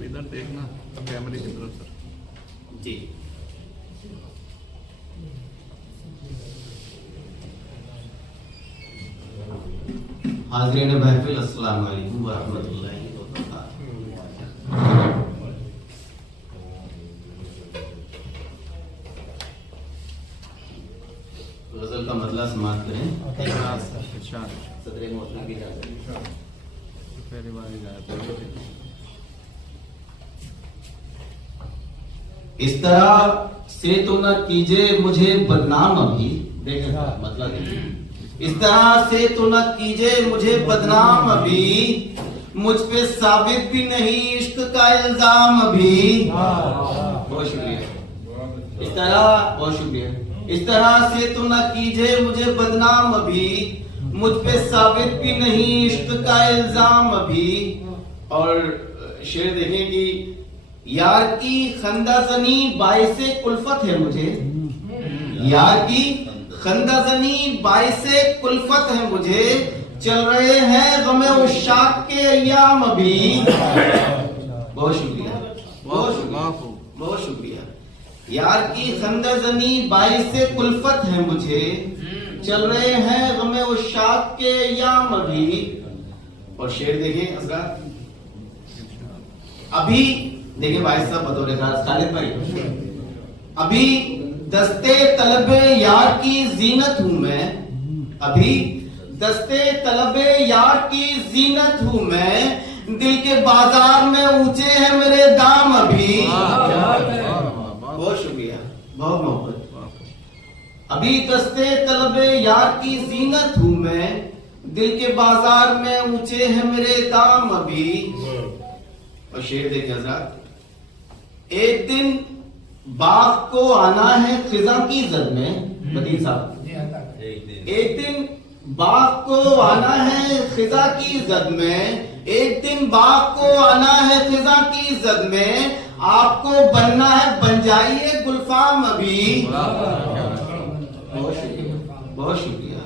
अब इधर देखना कैमरे की तरफ सर। जी हाज़रीन महफिल अस्सलाम वालेकुम व रहमतुल्लाहि व बरकातहू। गजल का मतला समाप्त करें। सदरे मोहतरम की इजाज़त। पहली बार इस तरह से तो न कीजिए मुझे बदनाम अभी। देखें मतलब देखिए, इस तरह से तो न कीजिए मुझे बदनाम अभी, मुझ पे साबित भी नहीं इश्क का इल्जाम अभी। बहुत शुक्रिया। इस तरह बहुत शुक्रिया। इस तरह से तो न कीजिए मुझे बदनाम अभी, मुझ पे साबित भी नहीं इश्क का इल्जाम अभी। और शेर देखें कि यार की खंदाजनी बाइसे कुल्फत है मुझे, यार की खंदाजनी बाइसे कुल्फत है मुझे, चल रहे हैं गमे उशाक के अय्याम अभी। बहुत शुक्रिया, बहुत शुक्रिया, बहुत शुक्रिया। यार की खंदाजनी बाइसे कुल्फत है मुझे, चल रहे हैं गमे उशाक के अय्याम अभी। और शेर देखें असरा, अभी देखिए भाई साहब बतौर खालिद भाई, अभी दस्ते तलबे यार की जीनत हूं मैं, अभी दस्ते तलबे यार की जीनत हूं मैं, दिल के बाजार में ऊंचे हैं मेरे दाम अभी। बहुत शुक्रिया, बहुत मोहब्बत। अभी दस्ते तलबे यार की जीनत हूं मैं, दिल के बाजार में ऊंचे हैं मेरे दाम अभी। और शेर देखे हज़रात, एक दिन बाग को आना है खिजा की जद में। मदीन साहब, एक दिन बाग को आना है खिजा की जद में, एक दिन बाग को आना है खिजा की जद में, आपको बनना है बन जाइए गुलफाम अभी। बहुत शुक्रिया, बहुत शुक्रिया।